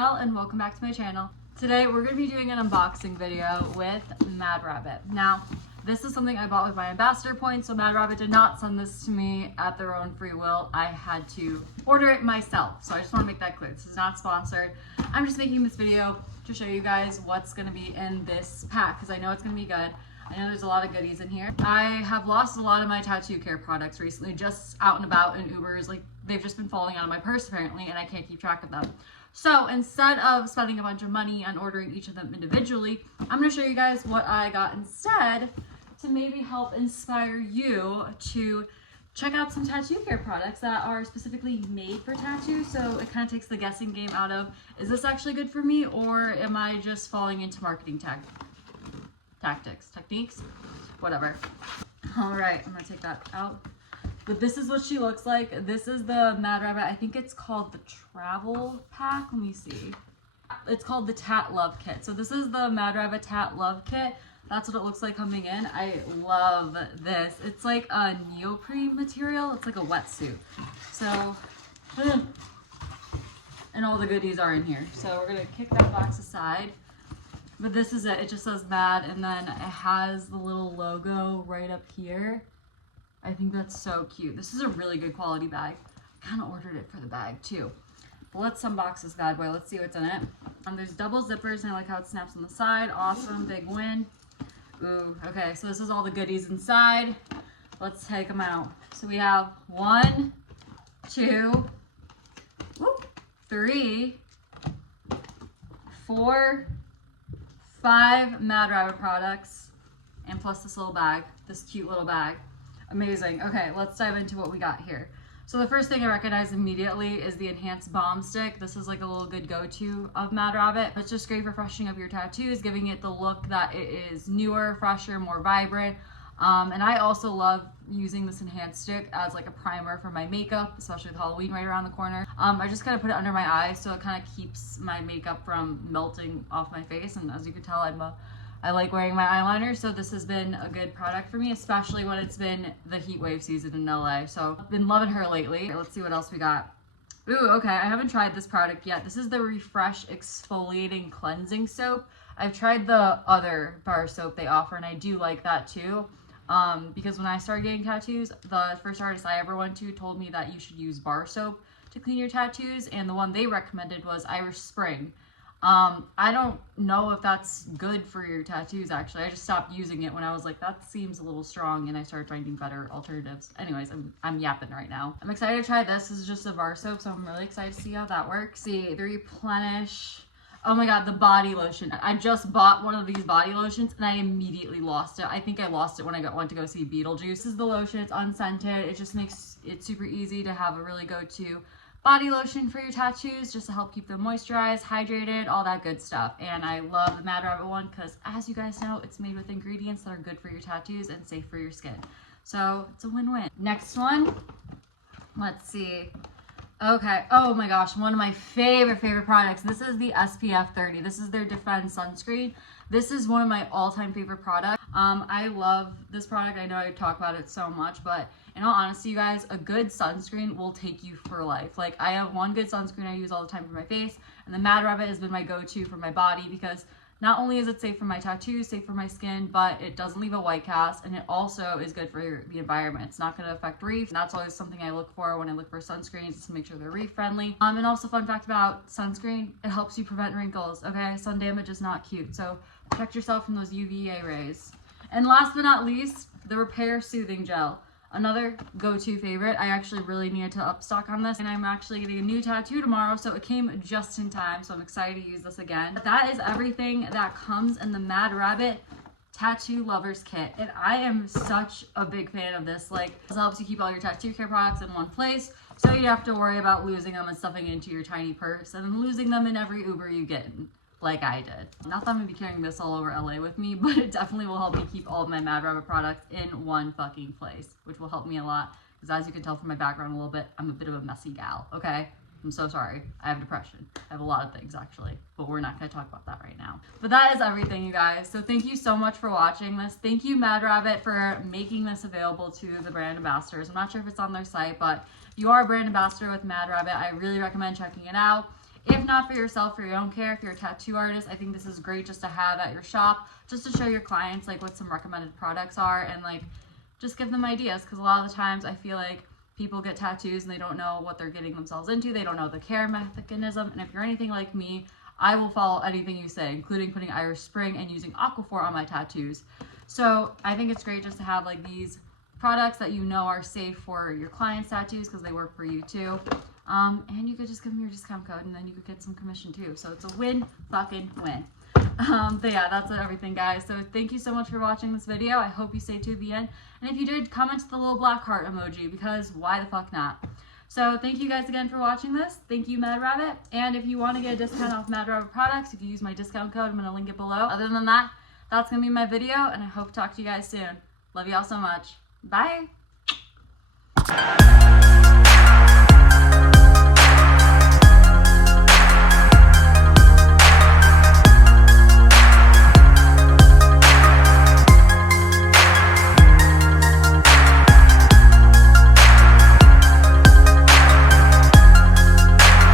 Danielle and welcome back to my channel. Today we're going to be doing an unboxing video with Mad Rabbit. Now, this is something I bought with my ambassador points, so Mad Rabbit did not send this to me at their own free will. I had to order it myself, so I just want to make that clear. This is not sponsored. I'm just making this video to show you guys what's going to be in this pack because I know it's going to be good. I know there's a lot of goodies in here. I have lost a lot of my tattoo care products recently, just out and about in Ubers. Like, they've just been falling out of my purse apparently, and I can't keep track of them. So instead of spending a bunch of money on ordering each of them individually, I'm going to show you guys what I got instead to maybe help inspire you to check out some tattoo care products that are specifically made for tattoos. So it kind of takes the guessing game out of, is this actually good for me, or am I just falling into marketing techniques, whatever. All right, I'm gonna take that out. But this is what she looks like. This is the Mad Rabbit. I think it's called the travel pack. Let me see. It's called the Tat Love Kit. So this is the Mad Rabbit Tat Love Kit. That's what it looks like coming in. I love this. It's like a neoprene material. It's like a wetsuit. So, and all the goodies are in here. So we're gonna kick that box aside. But this is it. It just says Mad, and then it has the little logo right up here. I think that's so cute. This is a really good quality bag. I kind of ordered it for the bag too. But let's unbox this bad boy. Let's see what's in it. There's double zippers, and I like how it snaps on the side. Awesome, big win. Ooh, okay, so this is all the goodies inside. Let's take them out. So we have 1, 2, 3, 4, 5 Mad Rabbit products, and plus this little bag, this cute little bag. Amazing. Okay, let's dive into what we got here. So the first thing I recognize immediately is the Enhanced Balm Stick. This is like a little good go-to of Mad Rabbit. It's just great for freshening up your tattoos, giving it the look that it is newer, fresher, more vibrant. And I also love using this Enhanced Stick as like a primer for my makeup, especially with Halloween right around the corner. I just kind of put it under my eyes so it kind of keeps my makeup from melting off my face. And as you can tell, I like wearing my eyeliner, so this has been a good product for me, especially when it's been the heat wave season in LA. So I've been loving her lately. Here, let's see what else we got. Ooh, okay, I haven't tried this product yet. This is the Refresh Exfoliating Cleansing Soap. I've tried the other bar soap they offer, and I do like that too. Because when I started getting tattoos, the first artist I ever went to told me that you should use bar soap to clean your tattoos, and the one they recommended was Irish Spring. I don't know if that's good for your tattoos, actually. I just stopped using it when I was like, that seems a little strong, and I started finding better alternatives. Anyways, I'm yapping right now. I'm excited to try this. This is just a bar soap, so I'm really excited to see how that works. See, the Replenish. Oh my god, the body lotion. I just bought one of these body lotions, and I immediately lost it. I think I lost it when I went to go see Beetlejuice. This is the lotion. It's unscented. It just makes it super easy to have a really go-to body lotion for your tattoos, just to help keep them moisturized, hydrated, all that good stuff. And I love the Mad Rabbit one because, as you guys know, it's made with ingredients that are good for your tattoos and safe for your skin. So it's a win-win. Next one, let's see. Okay, oh my gosh, one of my favorite products. This is the SPF 30. This is their Defend Sunscreen. This is one of my all-time favorite products. I love this product. I know I talk about it so much, but in all honesty, you guys, a good sunscreen will take you for life. Like, I have one good sunscreen I use all the time for my face, and the Mad Rabbit has been my go-to for my body because not only is it safe for my tattoos, safe for my skin, but it doesn't leave a white cast, and it also is good for the environment. It's not going to affect reef. And that's always something I look for when I look for sunscreens, is to make sure they're reef friendly. And also, fun fact about sunscreen, it helps you prevent wrinkles, okay? Sun damage is not cute, so protect yourself from those UVA rays. And last but not least, the Repair Soothing Gel. Another go-to favorite. I actually really needed to upstock on this, and I'm actually getting a new tattoo tomorrow, so it came just in time, so I'm excited to use this again. But that is everything that comes in the Mad Rabbit Tattoo Lovers Kit, and I am such a big fan of this. Like, this helps you keep all your tattoo care products in one place, so you have to worry about losing them and stuffing it into your tiny purse, and then losing them in every Uber you get in, like I did. Not that I'm gonna be carrying this all over LA with me, but it definitely will help me keep all of my Mad Rabbit products in one fucking place, which will help me a lot, because as you can tell from my background a little bit, I'm a bit of a messy gal, okay? I'm so sorry. I have depression. I have a lot of things, actually, but we're not going to talk about that right now. But that is everything, you guys. So thank you so much for watching this. Thank you, Mad Rabbit, for making this available to the brand ambassadors. I'm not sure if it's on their site, but if you are a brand ambassador with Mad Rabbit, I really recommend checking it out. If not for yourself, for your own care, if you're a tattoo artist, I think this is great just to have at your shop, just to show your clients like what some recommended products are and like just give them ideas, because a lot of the times I feel like people get tattoos and they don't know what they're getting themselves into. They don't know the care mechanism. And if you're anything like me, I will follow anything you say, including putting Irish Spring and using Aquaphor on my tattoos. So I think it's great just to have like these products that you know are safe for your clients' tattoos because they work for you too. And you could just give them your discount code and then you could get some commission too. So it's a win fucking win. But yeah, that's everything, guys. So thank you so much for watching this video. I hope you stayed to the end. And if you did, comment the little black heart emoji because why the fuck not? So thank you guys again for watching this. Thank you, Mad Rabbit. And if you want to get a discount off Mad Rabbit products, if you use my discount code, I'm going to link it below. Other than that, that's going to be my video, and I hope to talk to you guys soon. Love you all so much. Bye!